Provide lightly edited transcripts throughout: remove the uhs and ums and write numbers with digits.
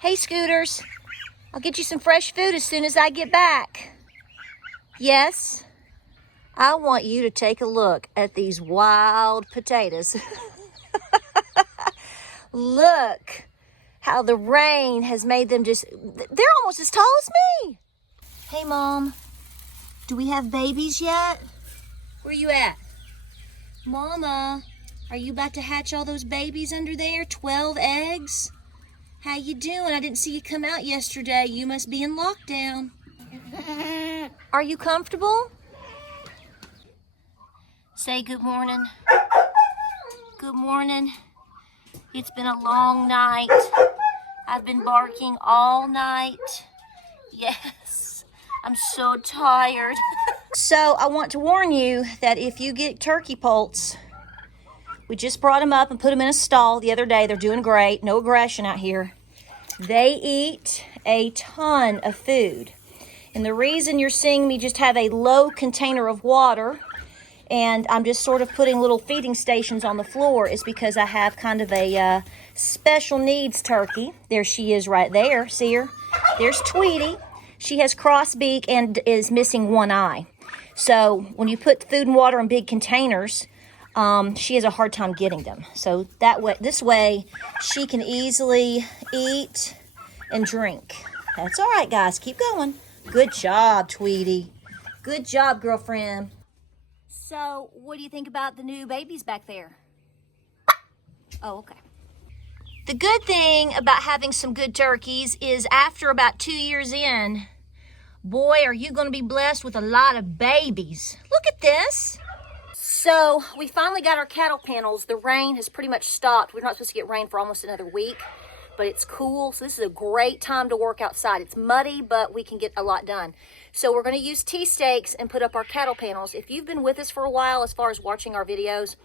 Hey, Scooters. I'll get you some fresh food as soon as I get back. Yes? I want you to take a look at these wild potatoes. Look how the rain has made them they're almost as tall as me. Hey, Mom, do we have babies yet? Where you at? Mama, are you about to hatch all those babies under there? 12 eggs? How you doing? I didn't see you come out yesterday. You must be in lockdown. Are you comfortable? Say good morning. Good morning. It's been a long night. I've been barking all night. Yes, I'm so tired. So I want to warn you that if you get turkey poults, we just brought them up and put them in a stall the other day. They're doing great. No aggression out here. They eat a ton of food. And the reason you're seeing me just have a low container of water and I'm just sort of putting little feeding stations on the floor is because I have kind of a special needs turkey. There she is right there. See her? There's Tweety. She has cross beak and is missing one eye. So when you put food and water in big containers, she has a hard time getting them. So this way, she can easily eat and drink. That's all right, guys. Keep going. Good job, Tweety. Good job, girlfriend. So, what do you think about the new babies back there? Oh, okay. The good thing about having some good turkeys is after about 2 years in, boy, are you going to be blessed with a lot of babies. Look at this. So, we finally got our cattle panels. The rain has pretty much stopped. We're not supposed to get rain for almost another week, but it's cool. So, this is a great time to work outside. It's muddy, but we can get a lot done. So, we're going to use T-stakes and put up our cattle panels. If you've been with us for a while as far as watching our videos,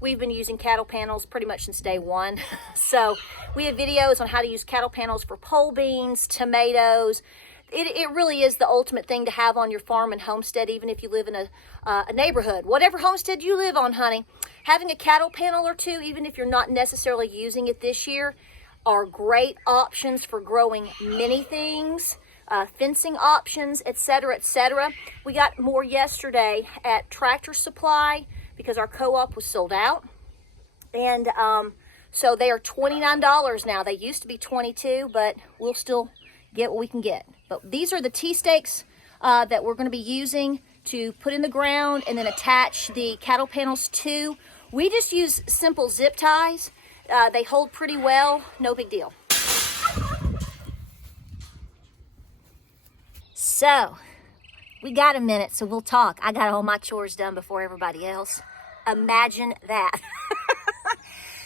we've been using cattle panels pretty much since day one. So, we have videos on how to use cattle panels for pole beans, tomatoes. It really is the ultimate thing to have on your farm and homestead, even if you live in a neighborhood. Whatever homestead you live on, honey, having a cattle panel or two, even if you're not necessarily using it this year, are great options for growing many things, fencing options, etc., etc. We got more yesterday at Tractor Supply because our co-op was sold out. And so they are $29 now. They used to be $22, but we'll still get what we can get. But these are the T-stakes that we're going to be using to put in the ground and then attach the cattle panels to. We just use simple zip ties. They hold pretty well, no big deal. So, we got a minute, so we'll talk. I got all my chores done before everybody else. Imagine that.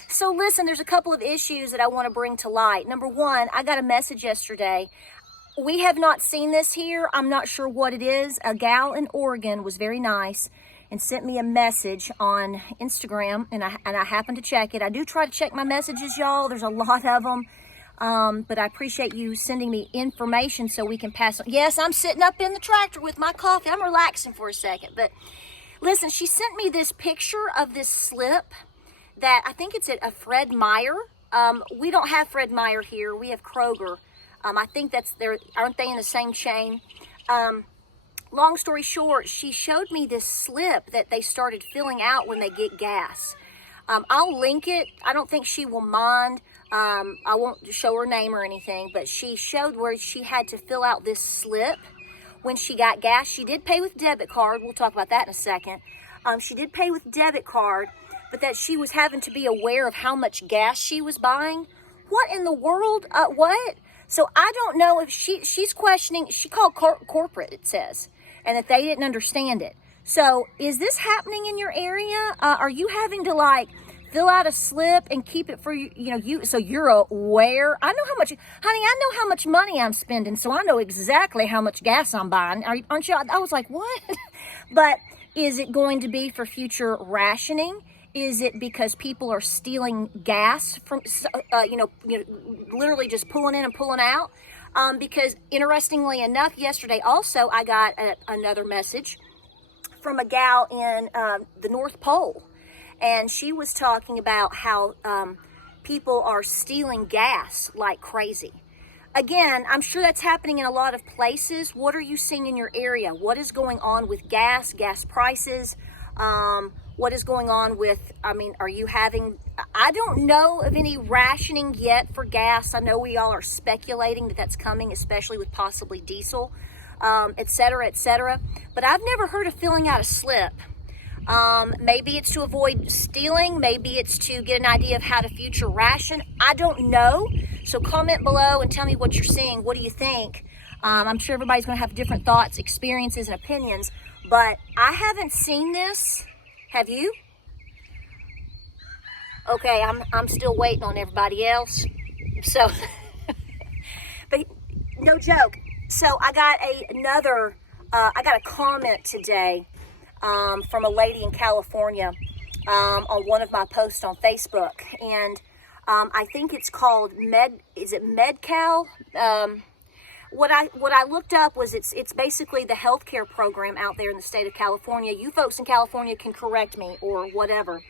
So listen, there's a couple of issues that I want to bring to light. Number one, I got a message yesterday. We have not seen this here. I'm not sure what it is. A gal in Oregon was very nice and sent me a message on Instagram, and I happened to check it. I do try to check my messages, y'all. There's a lot of them, but I appreciate you sending me information so we can pass on. Yes, I'm sitting up in the tractor with my coffee. I'm relaxing for a second, but listen, she sent me this picture of this slip that I think it's at a Fred Meyer. We don't have Fred Meyer here. We have Kroger. I think aren't they in the same chain? Long story short, she showed me this slip that they started filling out when they get gas. I'll link it. I don't think she will mind. I won't show her name or anything, but she showed where she had to fill out this slip when she got gas. She did pay with debit card. We'll talk about that in a second. She did pay with debit card, but that she was having to be aware of how much gas she was buying. What in the world? What? So I don't know if she's questioning. She called corporate, it says, and that they didn't understand it. So is this happening in your area? Are you having to like fill out a slip and keep it for you so you're aware? I know how much, honey, I know how much money I'm spending, so I know exactly how much gas I'm buying. Aren't you? I was like, what? But is it going to be for future rationing? Is it because people are stealing gas from, literally just pulling in and pulling out? Because interestingly enough, yesterday also I got another message from a gal in the North Pole. And she was talking about how people are stealing gas like crazy. again, I'm sure that's happening in a lot of places. What are you seeing in your area? What is going on with gas prices? What is going on with, I mean, are you having, I don't know of any rationing yet for gas. I know we all are speculating that that's coming, especially with possibly diesel, et cetera, but I've never heard of filling out a slip. Maybe it's to avoid stealing. Maybe it's to get an idea of how to future ration. I don't know. So comment below and tell me what you're seeing. What do you think? I'm sure everybody's going to have different thoughts, experiences, and opinions, but I haven't seen this. Have you? Okay, I'm still waiting on everybody else. So, but no joke. So I got I got a comment today from a lady in California on one of my posts on Facebook, and I think it's called MedCal? What I looked up was it's basically the healthcare program out there in the state of California. You folks in California can correct me or whatever.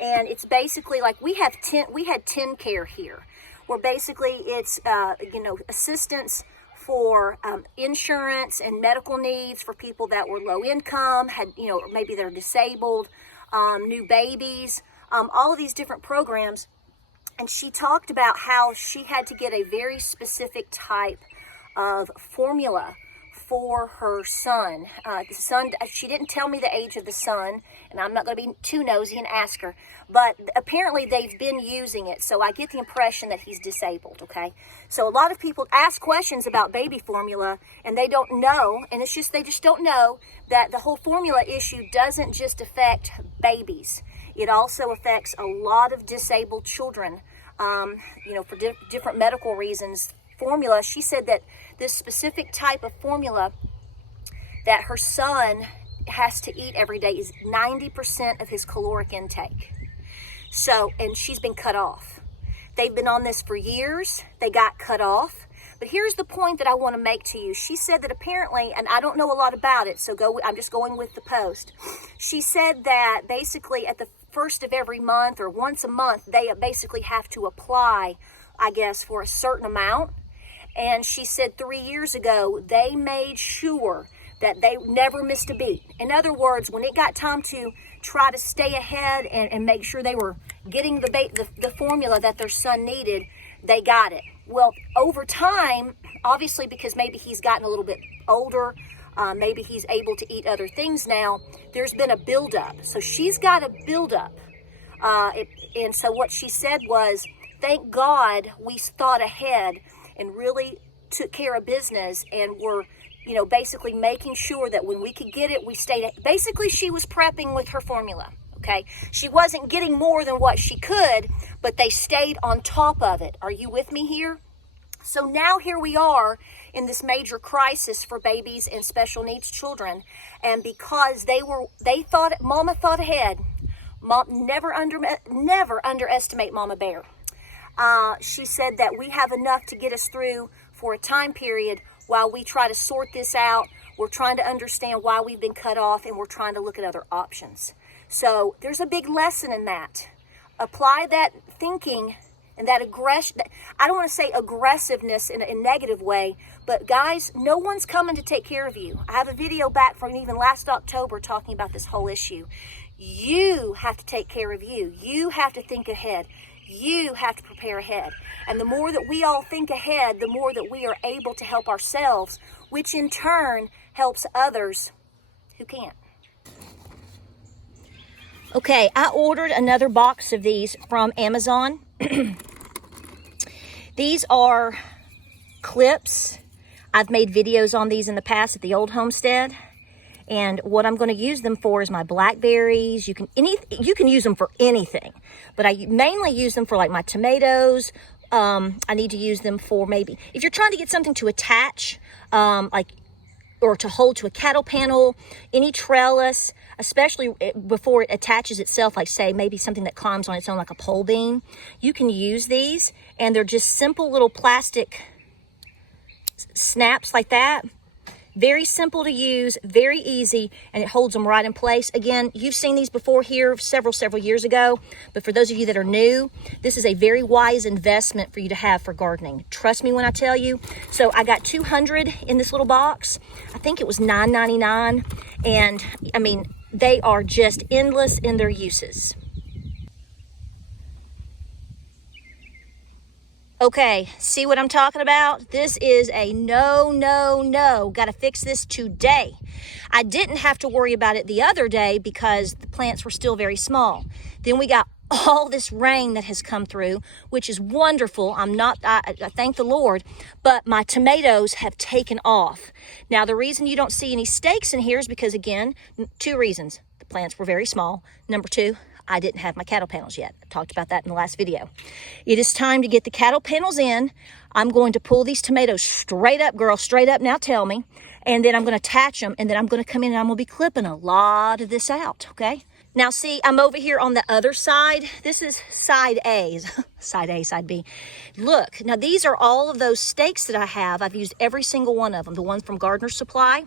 And it's basically like we had 10 care here, where basically it's assistance for insurance and medical needs for people that were low income, had maybe they're disabled, new babies, all of these different programs. And she talked about how she had to get a very specific type of formula for her son. The son, she didn't tell me the age of the son, and I'm not going to be too nosy and ask her, but apparently they've been using it, so I get the impression that he's disabled, okay? So a lot of people ask questions about baby formula, and they don't know, and they just don't know that the whole formula issue doesn't just affect babies. It also affects a lot of disabled children, for different medical reasons. Formula, she said that this specific type of formula that her son has to eat every day is 90% of his caloric intake. So, and she's been cut off. They've been on this for years. They got cut off. But here's the point that I want to make to you. She said that apparently, and I don't know a lot about it, so I'm just going with the post. She said that basically at the first of every month or once a month, they basically have to apply, I guess, for a certain amount. And she said 3 years ago, they made sure that they never missed a beat. In other words, when it got time to try to stay ahead and make sure they were getting the formula that their son needed, they got it. Well, over time, obviously because maybe he's gotten a little bit older, maybe he's able to eat other things now, there's been a buildup. So she's got a buildup. And so what she said was, thank God we thought ahead and really took care of business and were, basically making sure that when we could get it, we stayed. Basically, she was prepping with her formula, okay? She wasn't getting more than what she could, but they stayed on top of it. Are you with me here? So now here we are in this major crisis for babies and special needs children. And because Mama thought ahead. Mom, never underestimate Mama Bear. She said that we have enough to get us through for a time period while we try to sort this out. We're trying to understand why we've been cut off, and we're trying to look at other options. So there's a big lesson in that. Apply that thinking and that aggression. I don't want to say aggressiveness in a negative way, but guys, no one's coming to take care of you. I have a video back from even last October talking about this whole issue. You have to take care of you. You have to think ahead. You have to prepare ahead. And the more that we all think ahead, the more that we are able to help ourselves, which in turn helps others who can't. Okay, I ordered another box of these from Amazon. These are clips. I've made videos on these in the past at the old homestead. And what I'm going to use them for is my blackberries. You can use them for anything, but I mainly use them for like my tomatoes. I need to use them for maybe if you're trying to get something to attach, or to hold to a cattle panel, any trellis, especially before it attaches itself, like say maybe something that climbs on its own like a pole beam. You can use these, and they're just simple little plastic snaps like that. Very simple to use, very easy, and it holds them right in place. Again, you've seen these before here several years ago, but for those of you that are new, this is a very wise investment for you to have for gardening. Trust me when I tell you. So I got 200 in this little box. I think it was $9.99, and I mean, they are just endless in their uses. Okay, see what I'm talking about? This is a no. Got to fix this today. I didn't have to worry about it the other day because the plants were still very small. Then we got all this rain that has come through, which is wonderful. I thank the Lord, but my tomatoes have taken off. Now, the reason you don't see any stakes in here is because, again, 2 reasons. The plants were very small. Number 2, I didn't have my cattle panels yet. I talked about that in the last video. It is time to get the cattle panels in. I'm going to pull these tomatoes straight up, girl, straight up. Now tell me. And then I'm going to attach them, and then I'm going to come in and I'm going to be clipping a lot of this out, okay? Now see, I'm over here on the other side. This is side A, side A, side B. Look, now these are all of those stakes that I have. I've used every single one of them, the ones from Gardener's Supply.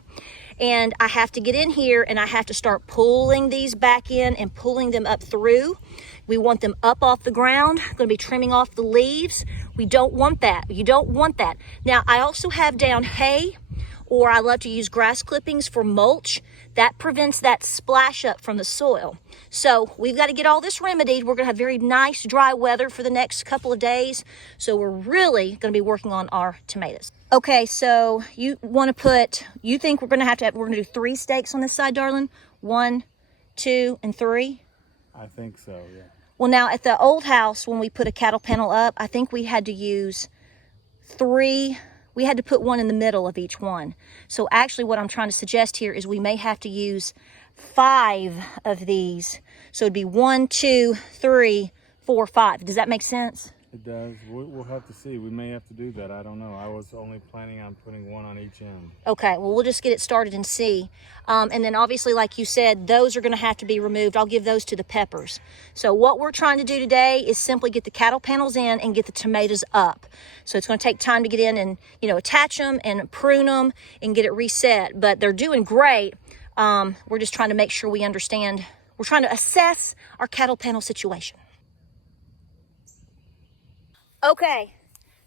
And I have to get in here and I have to start pulling these back in and pulling them up through. We want them up off the ground. I'm going to be trimming off the leaves. We don't want that. You don't want that. Now, I also have down hay, or I love to use grass clippings for mulch. That prevents that splash up from the soil. So we've got to get all this remedied. We're going to have very nice dry weather for the next couple of days. So we're really going to be working on our tomatoes. Okay, so you think we're going to do 3 stakes on this side, darling? 1, 2, and 3? I think so, yeah. Well, now at the old house, when we put a cattle panel up, I think we had to use 3. We had to put 1 in the middle of each one. So actually what I'm trying to suggest here is we may have to use 5 of these. So it'd be 1, 2, 3, 4, 5. Does that make sense? It does. We'll have to see. We may have to do that. I don't know. I was only planning on putting 1 on each end. Okay, well, we'll just get it started and see. And then obviously, like you said, those are going to have to be removed. I'll give those to the peppers. So what we're trying to do today is simply get the cattle panels in and get the tomatoes up. So it's going to take time to get in and, attach them and prune them and get it reset. But they're doing great. We're just trying to make sure we understand. We're trying to assess our cattle panel situation. Okay,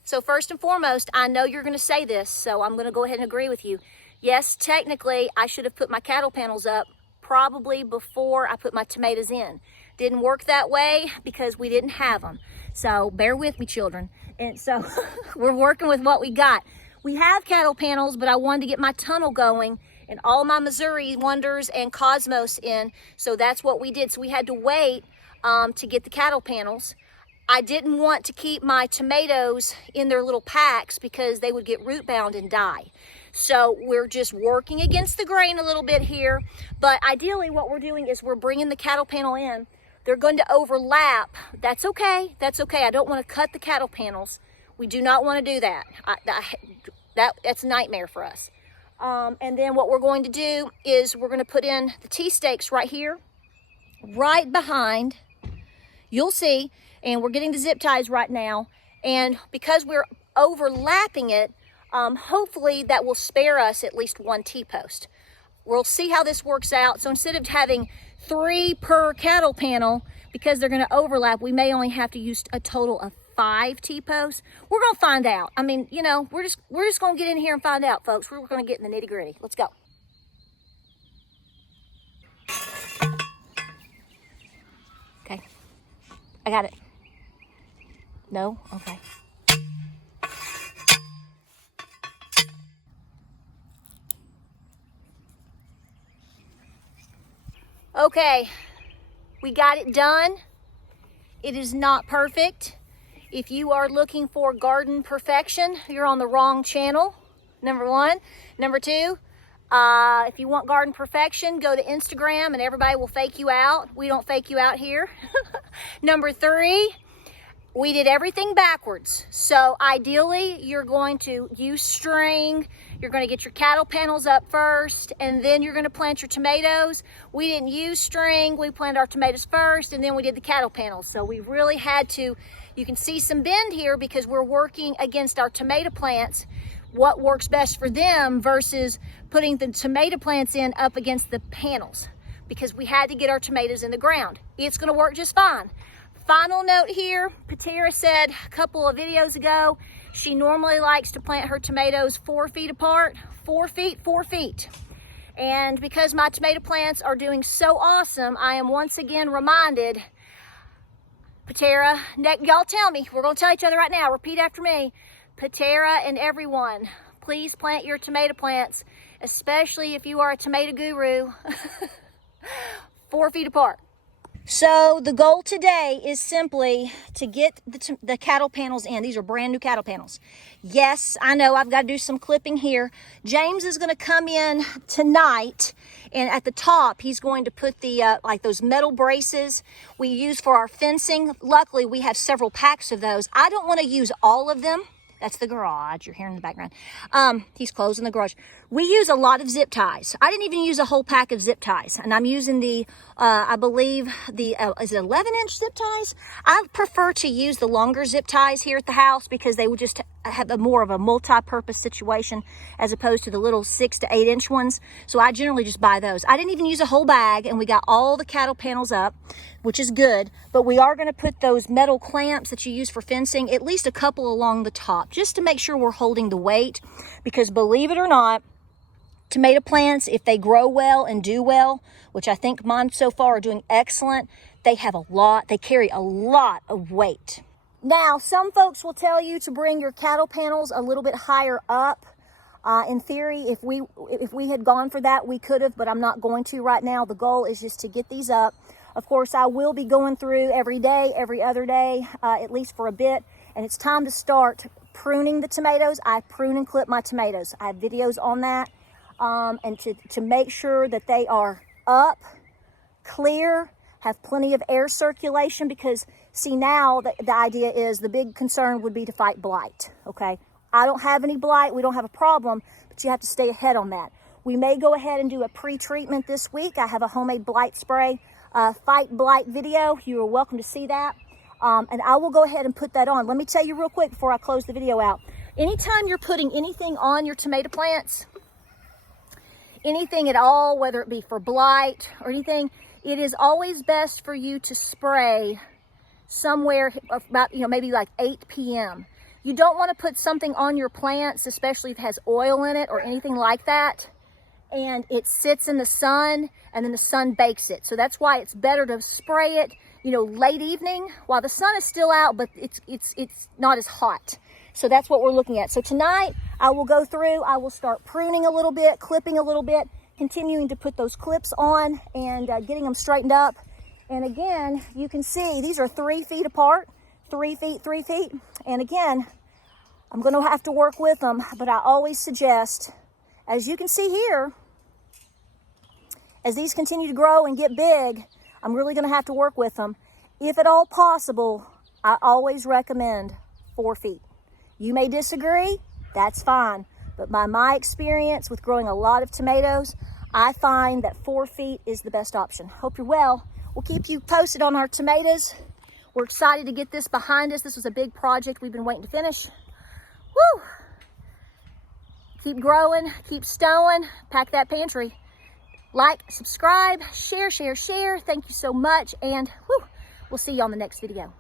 so first and foremost, I know you're going to say this, so I'm going to go ahead and agree with you. Yes, technically, I should have put my cattle panels up probably before I put my tomatoes in. Didn't work that way because we didn't have them. So bear with me, children. And so we're working with what we got. We have cattle panels, but I wanted to get my tunnel going and all my Missouri Wonders and Cosmos in. So that's what we did. So we had to wait to get the cattle panels. I didn't want to keep my tomatoes in their little packs because they would get root bound and die. So we're just working against the grain a little bit here. But ideally what we're doing is we're bringing the cattle panel in. They're going to overlap. That's okay. That's okay. I don't want to cut the cattle panels. We do not want to do that. That's a nightmare for us. And then what we're going to do is we're going to put in the T-stakes right here, right behind. You'll see. And we're getting the zip ties right now. And because we're overlapping it, hopefully that will spare us at least 1 T-post. We'll see how this works out. So instead of having 3 per cattle panel, because they're going to overlap, we may only have to use a total of 5 T-posts. We're going to find out. I mean, we're just going to get in here and find out, folks. We're going to get in the nitty-gritty. Let's go. Okay. I got it. No? Okay. Okay, we got it done. It is not perfect. If you are looking for garden perfection, you're on the wrong channel, number 1. Number 2, if you want garden perfection, go to Instagram and everybody will fake you out. We don't fake you out here. Number 3, we did everything backwards. So ideally, you're going to use string. You're going to get your cattle panels up first, and then you're going to plant your tomatoes. We didn't use string. We planted our tomatoes first, and then we did the cattle panels. So we really had to, you can see some bend here because we're working against our tomato plants. what works best for them versus putting the tomato plants in up against the panels, because we had to get our tomatoes in the ground. It's gonna work just fine. Final note here, Patera said a couple of videos ago, she normally likes to plant her tomatoes 4 feet apart, 4 feet, 4 feet. And because my tomato plants are doing so awesome, I am once again reminded, Patera, y'all tell me, we're gonna tell each other right now, repeat after me. Patera and everyone, please plant your tomato plants, especially if you are a tomato guru, 4 feet apart. So the goal today is simply to get the cattle panels in. These are brand new cattle panels. Yes, I know I've got to do some clipping here. James is going to come in tonight, and at the top he's going to put the like those metal braces we use for our fencing. Luckily we have several packs of those. I don't want to use all of them. That's the garage you're hearing in the background. He's closing the garage. We use a lot of zip ties. I didn't even use a whole pack of zip ties. And I'm using the, I believe the, is it 11-inch zip ties? I prefer to use the longer zip ties here at the house because they would just have more of a multi-purpose situation as opposed to the little 6 to 8 inch ones. So I generally just buy those. I didn't even use a whole bag, and we got all the cattle panels up, which is good. But we are going to put those metal clamps that you use for fencing, at least a couple along the top, just to make sure we're holding the weight. Because believe it or not, tomato plants, if they grow well and do well, which I think mine so far are doing excellent, they carry a lot of weight. Now, some folks will tell you to bring your cattle panels a little bit higher up. In theory, if we had gone for that, we could have, but I'm not going to right now. The goal is just to get these up. Of course, I will be going through every day, every other day, at least for a bit, and it's time to start pruning the tomatoes. I prune and clip my tomatoes. I have videos on that, and to make sure that they are up, clear, have plenty of air circulation, because see, now the idea is the big concern would be to fight blight. Okay, I don't have any blight, we don't have a problem, but you have to stay ahead on that. We may go ahead and do a pre-treatment this week. I have a homemade blight spray fight blight video. You are welcome to see that, and I will go ahead and put that on. Let me tell you real quick before I close the video out, anytime you're putting anything on your tomato plants, anything at all, whether it be for blight or anything, it is always best for you to spray somewhere about, maybe like 8 p.m. You don't want to put something on your plants, especially if it has oil in it or anything like that, and it sits in the sun and then the sun bakes it. So that's why it's better to spray it, late evening while the sun is still out, but it's not as hot. So that's what we're looking at. So tonight I will go through, I will start pruning a little bit, clipping a little bit, continuing to put those clips on and getting them straightened up. And again, you can see these are 3 feet apart, 3 feet, 3 feet. And again, I'm going to have to work with them, but I always suggest, as you can see here, as these continue to grow and get big, I'm really going to have to work with them. If at all possible, I always recommend 4 feet. You may disagree, that's fine. But by my experience with growing a lot of tomatoes, I find that 4 feet is the best option. Hope you're well. We'll keep you posted on our tomatoes. We're excited to get this behind us. This was a big project we've been waiting to finish. Woo! Keep growing, keep stowing, pack that pantry. Like, subscribe, share. Thank you so much, and we'll see you on the next video.